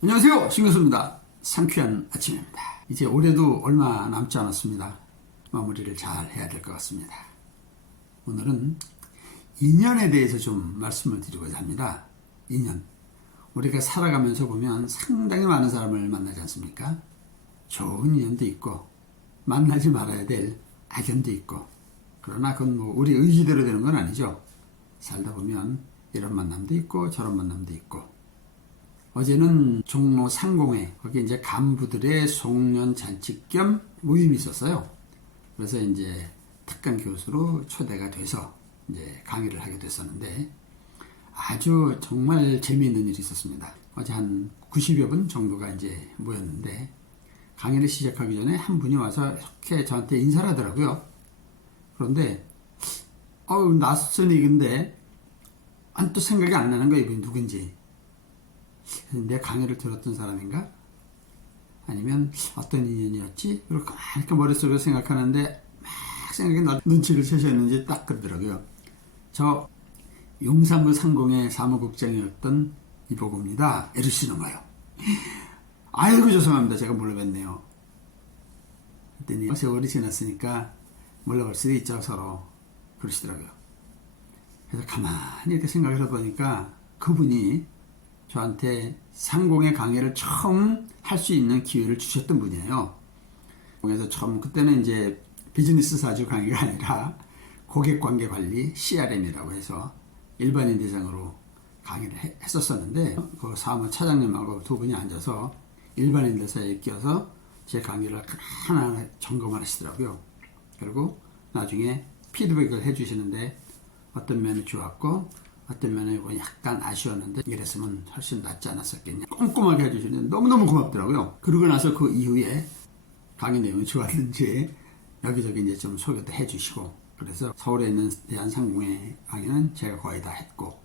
안녕하세요. 신교수입니다. 상쾌한 아침입니다. 이제 올해도 얼마 남지 않았습니다. 마무리를 잘 해야 될 것 같습니다. 오늘은 인연에 대해서 좀 말씀을 드리고자 합니다. 인연. 우리가 살아가면서 보면 상당히 많은 사람을 만나지 않습니까? 좋은 인연도 있고, 만나지 말아야 될 악연도 있고, 그러나 그건 뭐 우리 의지대로 되는 건 아니죠. 살다 보면 이런 만남도 있고, 저런 만남도 있고, 어제는 종로 상공에 거기 이제 간부들의 송년 잔치 겸 모임이 있었어요. 그래서 이제 특강 교수로 초대가 돼서 이제 강의를 하게 됐었는데 아주 정말 재미있는 일이 있었습니다. 어제 한 90여 분 정도가 이제 모였는데 강의를 시작하기 전에 한 분이 와서 이렇게 저한테 인사를 하더라고요. 그런데 어우 낯선 얘기인데 또 생각이 안 나는 거예요. 이분이 누군지. 내 강의를 들었던 사람인가? 아니면 어떤 인연이었지? 이렇게 머릿속으로 생각하는데 막 생각이 나 눈치를 채셨는지 딱 그러더라고요. 저 용산구 상공의 사무국장이었던 이보고입니다. 거예요. 아이고 죄송합니다. 제가 몰라뵀네요. 그랬더니 세월이 지났으니까 몰라볼 수도 있죠 서로 그러시더라고요. 그래서 가만히 이렇게 생각을 해보니까 그분이 저한테 상공의 강의를 처음 할 수 있는 기회를 주셨던 분이에요. 그래서 처음 그때는 이제 비즈니스 사주 강의가 아니라 고객 관계 관리 CRM이라고 해서 일반인 대상으로 강의를 했었었는데 그 사무 차장님하고 두 분이 앉아서 일반인들 사이에 끼어서 제 강의를 하나하나 점검을 하시더라고요. 그리고 나중에 피드백을 해주시는데 어떤 면이 좋았고 어떤 면에 약간 아쉬웠는데 이랬으면 훨씬 낫지 않았었겠냐. 꼼꼼하게 해주시는데 너무너무 고맙더라고요. 그러고 나서 그 이후에 강의 내용이 좋았는지 여기저기 이제 좀 소개도 해주시고 그래서 서울에 있는 대한상공회 강의는 제가 거의 다 했고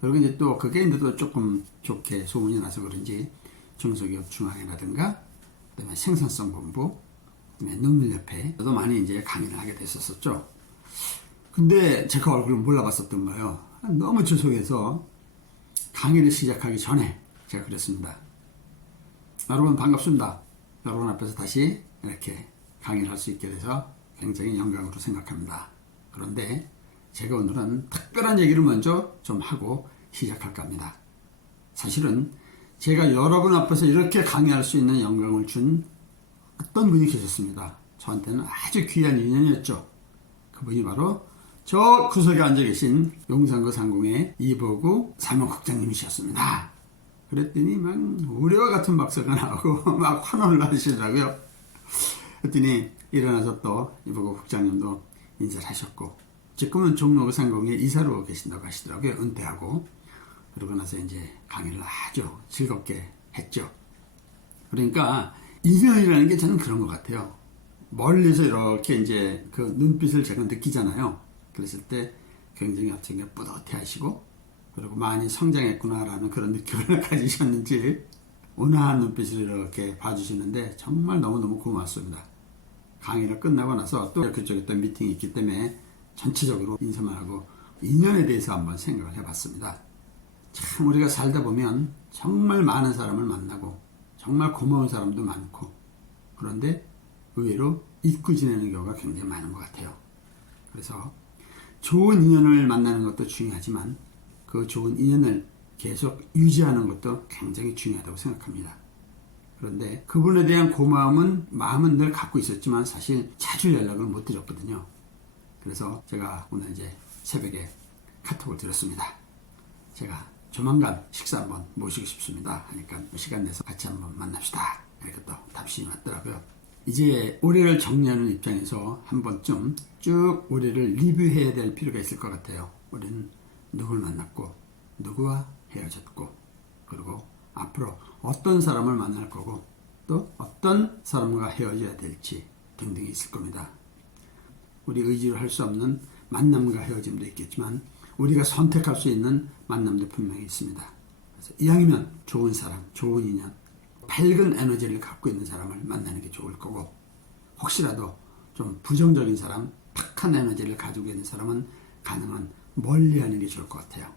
그리고 이제 또 그게 이제 또 조금 좋게 소문이 나서 그런지 중소기업 중앙회라든가 그다음에 생산성 본부 그다음에 능률협회도 많이 이제 강의를 하게 됐었었죠 근데 제가 얼굴을 몰라봤었던 거예요. 너무 죄송해서 강의를 시작하기 전에 제가 그랬습니다. 여러분 반갑습니다. 여러분 앞에서 다시 이렇게 강의를 할 수 있게 돼서 굉장히 영광으로 생각합니다. 그런데 제가 오늘은 특별한 얘기를 먼저 좀 하고 시작할까 합니다. 사실은 제가 여러분 앞에서 이렇게 강의할 수 있는 영광을 준 어떤 분이 계셨습니다. 저한테는 아주 귀한 인연이었죠. 그분이 바로 저 구석에 앉아 계신 용산구 상공의 이보구 사무국장님이셨습니다. 그랬더니 막 우리와 같은 박수가 나오고 막 환호를 하시더라고요. 그랬더니 일어나서 또 이보구 국장님도 인사를 하셨고 지금은 종로 상공에 이사로 계신다고 하시더라고요. 은퇴하고 그러고 나서 이제 강의를 아주 즐겁게 했죠. 그러니까 인연이라는 게 저는 그런 것 같아요. 멀리서 이렇게 이제 그 눈빛을 제가 느끼잖아요. 그랬을 때 굉장히 어떻게 뿌듯해 하시고 그리고 많이 성장했구나라는 그런 느낌을 가지셨는지 온화한 눈빛을 이렇게 봐주시는데 정말 너무너무 고맙습니다. 강의가 끝나고 나서 또 그쪽에 또 미팅이 있기 때문에 전체적으로 인사만 하고 인연에 대해서 한번 생각을 해봤습니다. 참 우리가 살다 보면 정말 많은 사람을 만나고 정말 고마운 사람도 많고 그런데 의외로 잊고 지내는 경우가 굉장히 많은 것 같아요. 그래서 좋은 인연을 만나는 것도 중요하지만 그 좋은 인연을 계속 유지하는 것도 굉장히 중요하다고 생각합니다. 그런데 그분에 대한 고마움은 마음은 늘 갖고 있었지만 사실 자주 연락을 못 드렸거든요. 그래서 제가 오늘 이제 새벽에 카톡을 드렸습니다. 제가 조만간 식사 한번 모시고 싶습니다. 하니까 시간 내서 같이 한번 만납시다. 이렇게 또 답신이 왔더라고요. 이제 올해를 정리하는 입장에서 한 번쯤 쭉 올해를 리뷰해야 될 필요가 있을 것 같아요. 우리는 누굴 만났고, 누구와 헤어졌고, 그리고 앞으로 어떤 사람을 만날 거고, 또 어떤 사람과 헤어져야 될지 등등이 있을 겁니다. 우리 의지로 할 수 없는 만남과 헤어짐도 있겠지만, 우리가 선택할 수 있는 만남도 분명히 있습니다. 그래서 이왕이면 좋은 사람, 좋은 인연, 밝은 에너지를 갖고 있는 사람을 만나는 게 좋을 거고 혹시라도 좀 부정적인 사람, 탁한 에너지를 가지고 있는 사람은 가능한 멀리 하는 게 좋을 것 같아요.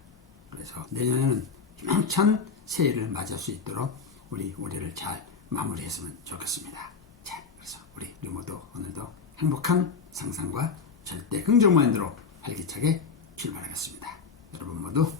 그래서 내년에는 희망찬 새해를 맞을 수 있도록 우리 올해를 잘 마무리했으면 좋겠습니다. 자, 그래서 우리 모두 오늘도 행복한 상상과 절대 긍정 마인드로 활기차게 출발하겠습니다. 여러분 모두